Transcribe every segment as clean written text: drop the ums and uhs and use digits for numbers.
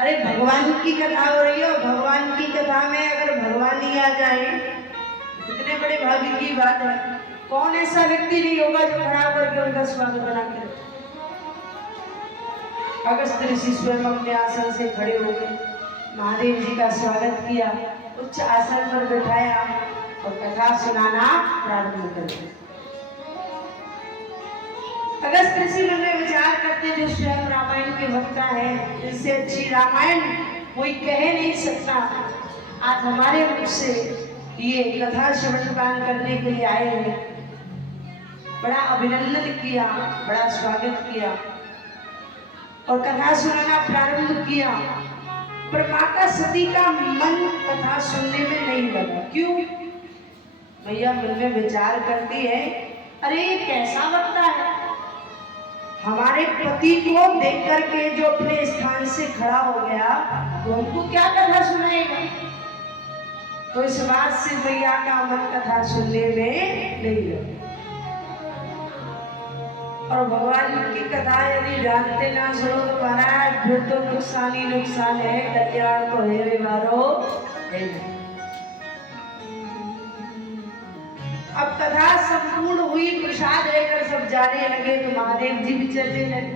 अरे भगवान की कथा हो रही है, भगवान की कथा में अगर भगवान ही आ जाए इतने बड़े भाग्य की बात है। कौन ऐसा व्यक्ति नहीं होगा जो खड़ा करके उनका स्वागत बना के रखे। अगस्त ऋषि स्वयं अपने आसन से खड़े हो गए, महादेव जी का स्वागत किया, उच्च आसन पर बैठाया और कथा सुनाना प्रारंभ कर दिया। अगस्त ऋषि मन में विचार करते जो स्वयं रामायण के वक्ता है, इससे अच्छी रामायण कोई कह नहीं सकता। आज हमारे मुख से ये कथा श्रवणपान करने के लिए आए हैं। बड़ा अभिनंदन किया, बड़ा स्वागत किया और कथा सुनाना प्रारंभ किया। पर माता सती का मन कथा सुनने में नहीं लगा। क्यों? मैया मन में विचार करती है, अरे ये कैसा वक्ता है, हमारे पति को देख करके जो अपने स्थान से खड़ा हो गया तो हमको क्या कथा सुनाएगा। तो इस बात से मैया का मन कथा सुनने में नहीं लगा। और भगवान की कथा यदि जानते ना सुनो तो महाराज फिर तो नुकसान ही नुकसान है, कल्याण तो है व्यवहारो है। अब कथा संपूर्ण हुई, प्रसाद लेकर सब जाने लगे तो महादेव जी भी चलने लगे।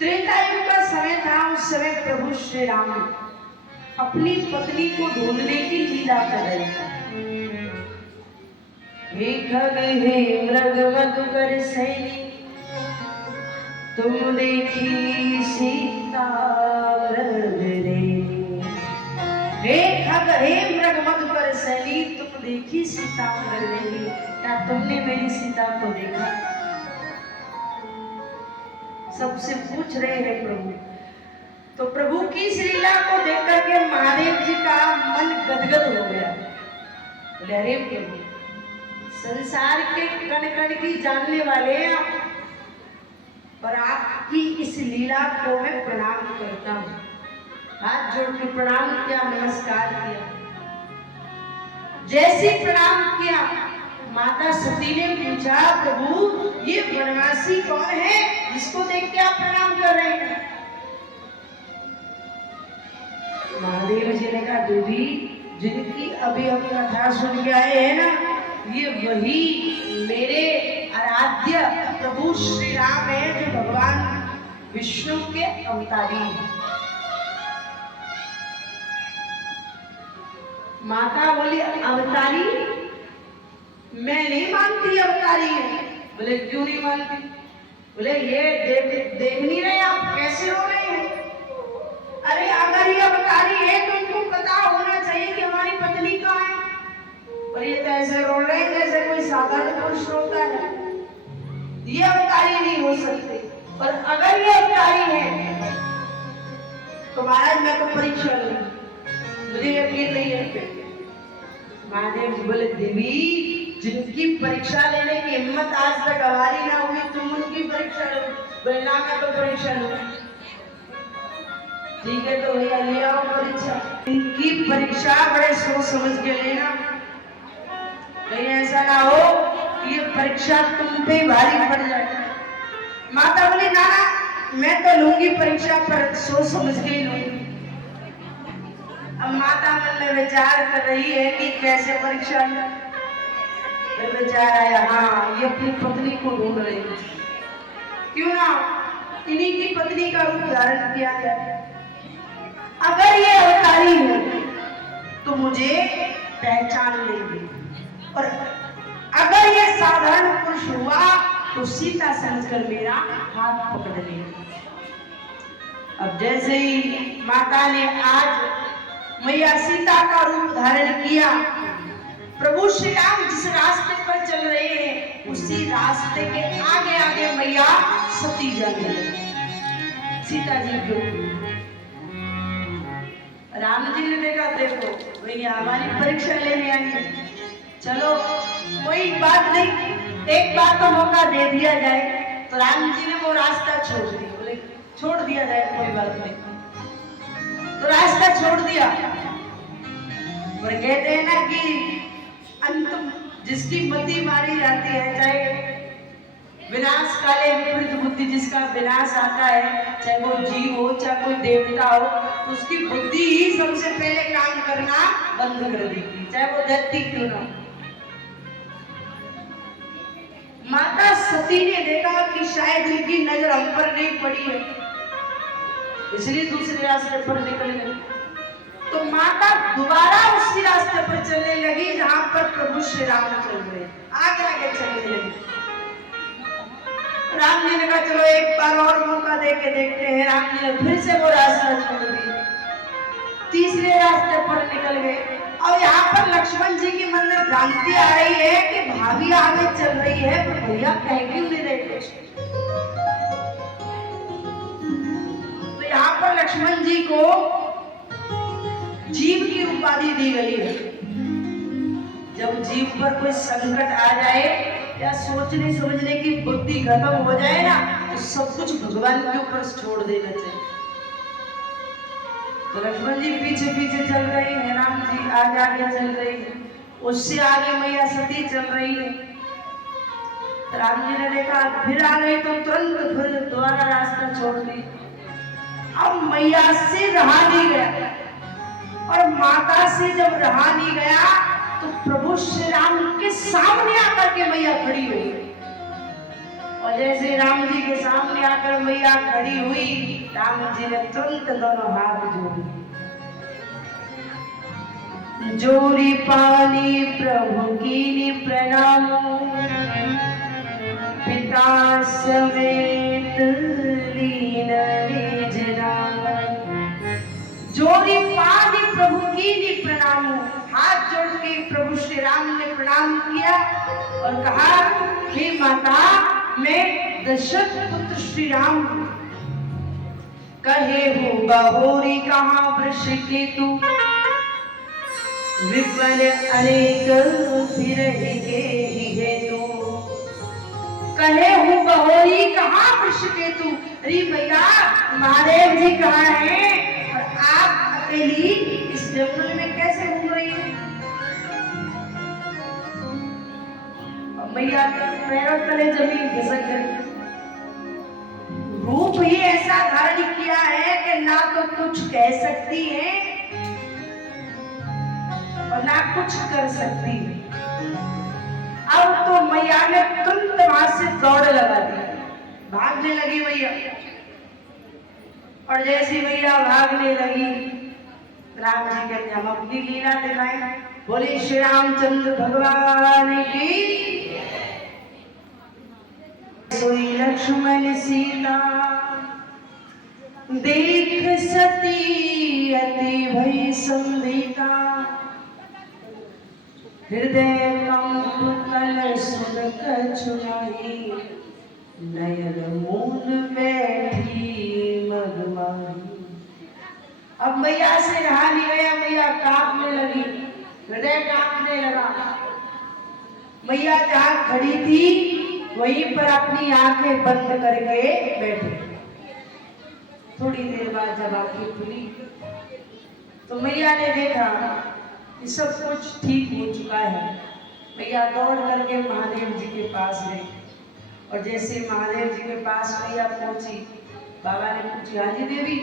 त्रेता युग का समय था। उस समय प्रभु श्री राम अपनी पत्नी को ढूंढने की लीला कर रहे थे। हे खग हे मृग मधुकर सैनी, तुम देखी सीता हे खग हे मृग मधुकर सैनी, तुम देखी सीता मृग। क्या तुमने मेरी सीता को देखा? सबसे पूछ रहे हैं प्रभु। तो प्रभु की इस लीला को देख करके महादेव जी का मन गदगद हो गया। बोले अरे प्रभु, संसार के कण कण की जानने वाले हैं आप, और आपकी इस लीला को मैं प्रणाम करता हूँ। हाथ जोड़ के प्रणाम किया, नमस्कार किया। जैसे प्रणाम किया माता सती ने पूछा, प्रभु ये वनवासी कौन है जिसको देख के आप प्रणाम कर रहे हैं? महादेव जी ने कहा, देवी जिनकी अभी हम कथा सुन के आए हैं ना, ये वही मेरे आराध्य प्रभु श्री राम है जो भगवान विष्णु के अवतारी हैं। माता बोली अवतारी? मैं नहीं मानती अवतारी है। बोले क्यों नहीं मानती? बोले ये देख नहीं रहे आप कैसे हो रहे हैं? अरे अगर ये अवतारी है तो इनको पता होना चाहिए कि हमारी पत्नी कहाँ है। और ये तो ऐसे रो रहे हैं जैसे कोई साधारण पुरुष रोता है। ये अवतारी नहीं हो सकते। और अगर ये अवतारी है तो महाराज मैं तो परीक्षा लूंगी, मुझे यकीन नहीं है। महादेव जी बोले, देवी जिनकी परीक्षा लेने की हिम्मत आज तक हमारी ना हुई, तुम उनकी परीक्षा लो। बोले ना मैं तो परीक्षा लूं। ठीक है तो भैया ले आओ परीक्षा। इनकी परीक्षा बड़े सोच समझ के लेना, कहीं ऐसा ना हो कि ये परीक्षा तुम पे भारी पड़ जाए। माता बोली ना ना मैं तो लूंगी परीक्षा, पर सोच समझ के ही लूंगी। अब माता मन में विचार कर रही है कि कैसे परीक्षा ले। फिर विचार आया, हाँ ये अपनी पत्नी को ढूंढ रही है, क्यों ना इन्हीं की पत्नी का रूप धारण किया जाए। अगर ये अवतारी है तो मुझे पहचान लेगी, और अगर ये साधारण पुरुष हुआ तो सीता समझकर मेरा हाथ पकड़ लेगी। अब जैसे ही माता ने आज मैया सीता का रूप धारण किया, प्रभु श्री राम जिस रास्ते पर चल रहे हैं उसी रास्ते के आगे आगे मैया सती जाने लगी। सीता जी को राम जी ने देखा, देखो भैया हमारी परीक्षा लेने आई, चलो कोई बात नहीं, एक बार तो मौका दे दिया जाए। तो राम जी ने वो रास्ता छोड़ दिया। बोले छोड़ दिया जाए, कोई बात नहीं। तो रास्ता छोड़ दिया। और कहते हैं ना कि अंत जिसकी मति मारी जाती है, चाहे विनाश काले विपरीत बुद्धि, जिसका विनाश आता है, चाहे वो जीव हो चाहे कोई देवता हो, तो उसकी बुद्धि ही सबसे पहले काम करना बंद कर देगी, चाहे वो धरती क्यों ना हो। माता सती ने देखा कि शायद इनकी नजर हम पर नहीं पड़ी है, इसलिए दूसरे रास्ते पर निकल गई। तो माता दोबारा उसी रास्ते पर चलने लगी जहां पर प्रभु श्री राम चल रहे, आगे आगे चलने लगी। राम जी ने कहा चलो एक बार और मौका देके देखते हैं। राम जी ने फिर से वो रास्ता छोड़ दिया, तीसरे रास्ते पर निकल गए। अब यहाँ पर लक्ष्मण जी के मन में भ्रांति आ रही है कि भाभी आगे चल रही है, पर भैया कह क्यों नहीं रहे कुछ। तो यहाँ पर लक्ष्मण जी को जीव की उपाधि दी गई है। जब जीव पर कोई संकट आ जाए या सोचने समझने की बुद्धि खत्म हो जाए ना, तो सब कुछ भगवान के ऊपर छोड़ देना चाहिए। तो लक्ष्मण जी पीछे पीछे चल रहे हैं, राम जी आगे आगे चल रहे हैं, उससे आगे मैया सती चल रही है। राम जी ने देखा फिर आ गई तो तुरंत फिर दोबारा रास्ता छोड़ दी। अब मैया से रहा नहीं गया, और माता से जब रहा नहीं गया तो प्रभु श्री राम के सामने आकर के मैया खड़ी हुई। और जैसे राम जी के सामने आकर मैया खड़ी हुई, राम जी ने तुरंत दोनों हाथ जोड़े, जोड़ी पानी प्रभु की प्रणाम, पिता समेत लीन निजना। जोड़ी पानी प्रभु की प्रणाम, हाथ जोड़ के प्रभु श्री राम ने प्रणाम किया और कहा हे माता, मैं दशरथ पुत्र श्री राम कहे हो बहोरी कहाँ वृष केतु, विपल अनेक फिर के हेतु। कहे हो बहोरी कहाँ वृष केतु, अरे भैया महादेव जी कहाँ हैं और आप अकेली इस जंगल में कैसे घूम रही हैं। मैया पैरों तले जमीन खिसक गई। रूप ही ऐसा धारण किया है कि ना तो कुछ कह सकती है और ना कुछ कर सकती है। अब तो मैया ने तुरंत वहां से दौड़ लगा दी, भागने लगी मैया। और जैसी मैया भागने लगी, राम जी कहते हम अपनी लीला दिखाएं। बोले श्री रामचंद्र भगवान की। सोई लक्ष्मण सीता देख सती अति भय संभीता, हृदय कंप तन सुन कछुनाई, नयन मून बैठी मगमाई। अब मैया से रहा नहीं गया, मैया कांपने लगी, हृदय कांपने लगा। मैया जहां खड़ी थी वहीं पर अपनी आंखें बंद करके बैठी। थोड़ी देर बाद जब आंखें खुली तो मैया ने देखा कि सब कुछ ठीक हो चुका है। मैया दौड़ करके महादेव जी के पास गई, और जैसे महादेव जी के पास मैया पहुंची, बाबा ने पूछी हाँ जी देवी,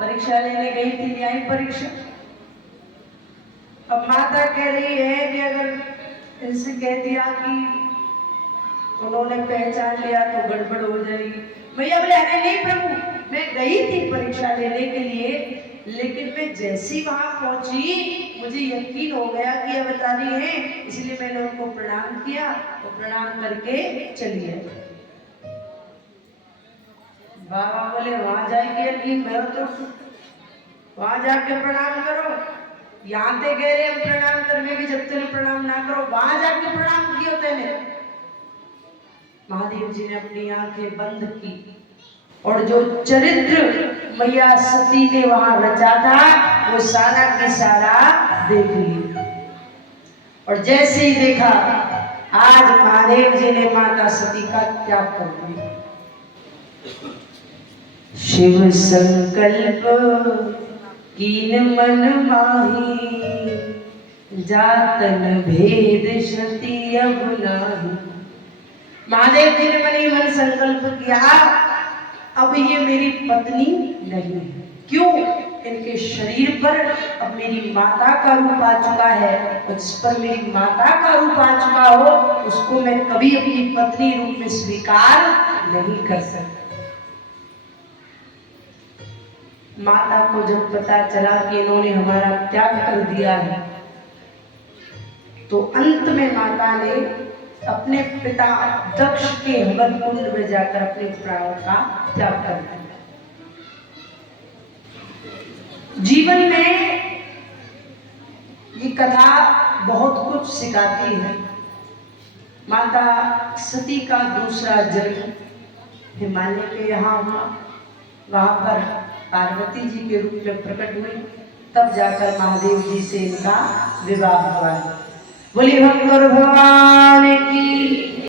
परीक्षा लेने गई थी, न्याय परीक्षा। अब माता कह रही है कि अगर इनसे कह दिया कि उन्होंने पहचान लिया तो गड़बड़ हो जाएगी। भैया बोले अरे नहीं प्रभु, मैं गई थी परीक्षा लेने के लिए, लेकिन मैं जैसी वहां पहुंची मुझे यकीन हो गया कि अवतारी है, इसलिए मैंने उनको प्रणाम किया और प्रणाम करके चली आई। बाबा बोले वहां जाएंगे यकीन मैं तो वहां जाके प्रणाम करो, यहाँ ते कह रहे हम प्रणाम करने की, जब तक प्रणाम ना करो वहां जाके प्रणाम किया तेने। महादेव जी ने अपनी आंखें बंद की और जो चरित्र मैया सती ने वहां रचा था वो सारा के सारा देख लिया। और जैसे ही देखा, आज महादेव जी ने माता सती का त्याग कर दिया। शिव संकल्प कीन मन माही, जातन भेद सती अब नाही। महादेव जी ने मन ही मन संकल्प किया, अब ये मेरी पत्नी नहीं है। क्यों? इनके शरीर पर अब मेरी माता का रूप आ चुका है, और जिस पर मेरी माता का रूप आ चुका हो उसको मैं कभी अपनी पत्नी रूप में स्वीकार नहीं कर सकता। माता को जब पता चला कि इन्होंने हमारा त्याग कर दिया है, तो अंत में माता ने अपने पिता दक्ष के हवन कुंड में जाकर अपने प्राणों का त्याग कर दिया। जीवन में ये कथा बहुत कुछ सिखाती है। माता सती का दूसरा जन्म हिमालय के यहाँ हुआ, वहां पर पार्वती जी के रूप में प्रकट हुई, तब जाकर महादेव जी से इनका विवाह हुआ है। बोलिए भगवान की